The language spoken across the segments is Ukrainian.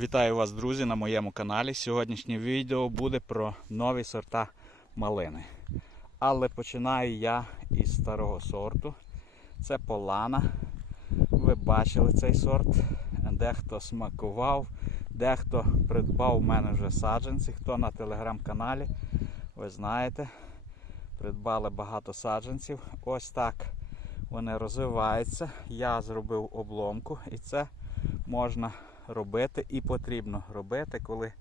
Вітаю вас, друзі, на моєму каналі. Сьогоднішнє відео буде про нові сорта малини. Але починаю я із старого сорту. Це полана. Ви бачили цей сорт. Дехто смакував, дехто придбав у мене вже саджанці. Хто на телеграм-каналі, ви знаєте, придбали багато саджанців. Ось так вони розвиваються. Я зробив обломку і це можна робити і потрібно робити, коли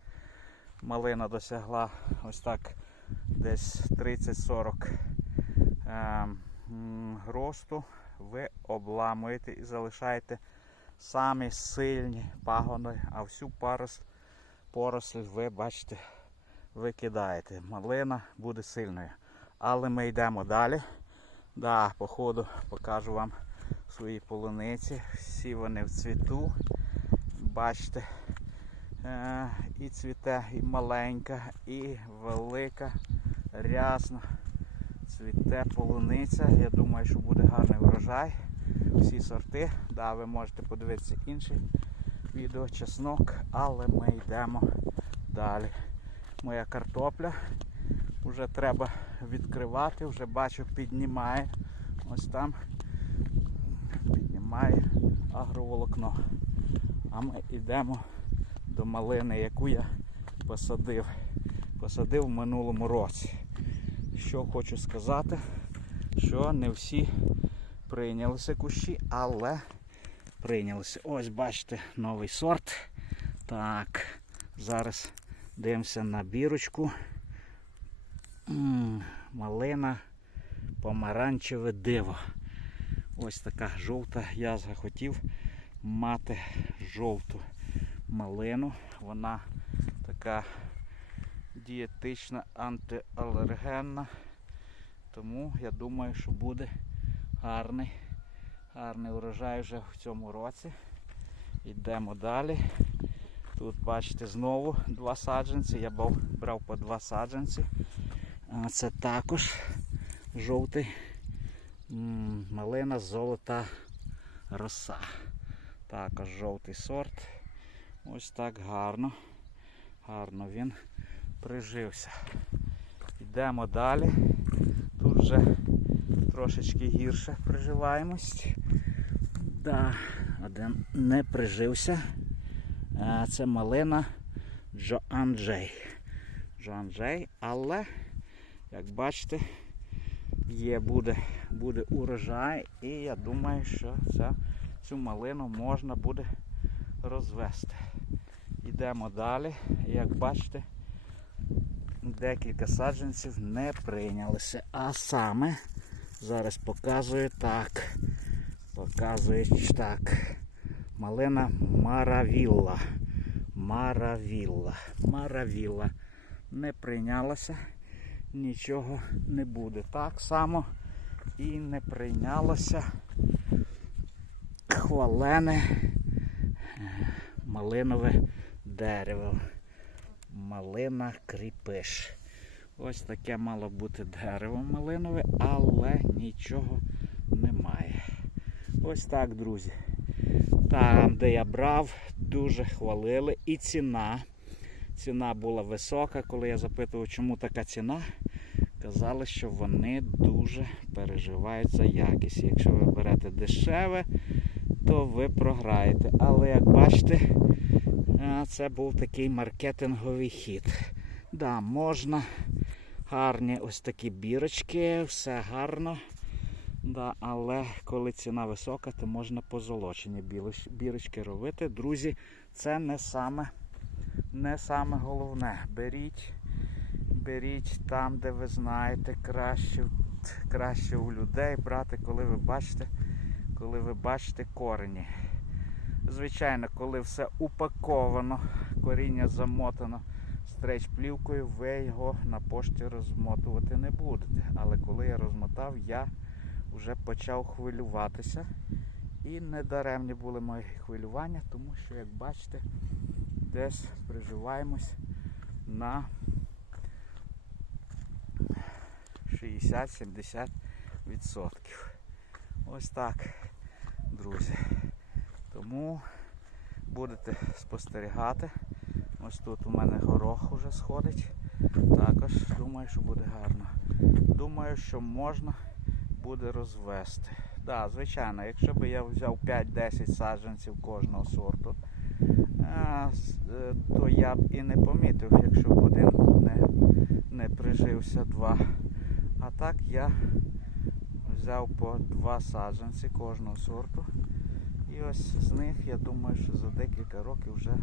малина досягла ось так десь 30-40 е, росту, ви обламуєте і залишаєте самі сильні пагони, а всю парос, поросль ви бачите, викидаєте. Малина буде сильною. Але ми йдемо далі. Да, по ходу покажу вам свої полуниці. Всі вони в цвіту бачите, е, і цвіте, і маленька, і велика, рясна. Цвіте полуниця. Я думаю, що буде гарний врожай. Всі сорти. Да, ви можете подивитися інші відео, чеснок, але ми йдемо далі. Моя картопля вже треба відкривати, вже бачу, піднімає. Ось там піднімає агроволокно. А ми йдемо до малини, яку я посадив. Посадив в минулому році. Що хочу сказати, що не всі прийнялися кущі, але прийнялися. Ось бачите новий сорт. Так, зараз дивимося на бірочку. М, малина помаранчеве диво. Ось така жовта. Я захотів мати жовту малину. Вона така дієтична, антиалергенна. Тому я думаю, що буде гарний, гарний урожай вже в цьому році. Йдемо далі. Тут бачите знову два саджанці. Я брав, брав по два саджанці. А це також жовтий малина золота роса. Також жовтий сорт. Ось так гарно. Гарно він прижився. Йдемо далі. Тут вже трошечки гірше приживаємось. Да, один не прижився. Це малина Джоан Джей. Джоан Джей, але, як бачите, є, буде, буде урожай, і я думаю, що ця цю малину можна буде розвести. Йдемо далі. Як бачите, декілька саджанців не прийнялися. А саме зараз показую так. Показує так. Малина Маравілла. Маравілла. Маравілла. Не прийнялася. Нічого не буде. Так само і не прийнялося хвалене малинове дерево. Малина кріпиш. Ось таке мало бути дерево малинове, але нічого немає. Ось так, друзі. Там, де я брав, дуже хвалили. І ціна. Ціна була висока, коли я запитував, чому така ціна. Казали, що вони дуже переживають за якість. Якщо ви берете дешеве, то ви програєте. Але як бачите, це був такий маркетинговий хід. Да, можна гарні ось такі бірочки, все гарно. Да, Але коли ціна висока, то можна позолочені бірочки робити. Друзі, це не саме, не саме головне. Беріть, беріть там, де ви знаєте, краще, краще у людей брати, коли ви бачите коли ви бачите корені. Звичайно, коли все упаковано, коріння замотано стреч плівкою, ви його на пошті розмотувати не будете. Але коли я розмотав, я вже почав хвилюватися. І недаремні були мої хвилювання, тому що, як бачите, десь приживаємось на 60-70%. Ось так, друзі. Тому будете спостерігати. Ось тут у мене горох уже сходить. Також думаю, що буде гарно. Думаю, що можна буде розвести. Так, да, звичайно, якщо б я взяв 5-10 саджанців кожного сорту, с- е, то я б і не помітив, якщо б один не, не прижився два. А так я взяв по два саджанці кожного сорту. І ось з них я думаю, що за декілька років вже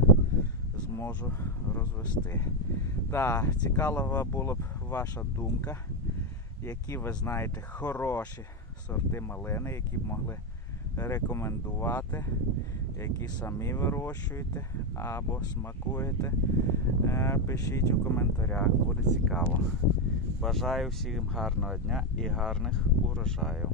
зможу розвести. Так, цікава була б ваша думка, які ви знаєте хороші сорти малини, які б могли рекомендувати, які самі вирощуєте або смакуєте. Е, Пишіть у коментарях, буде цікаво. Бажаю всім гарного дня і гарних урожаїв.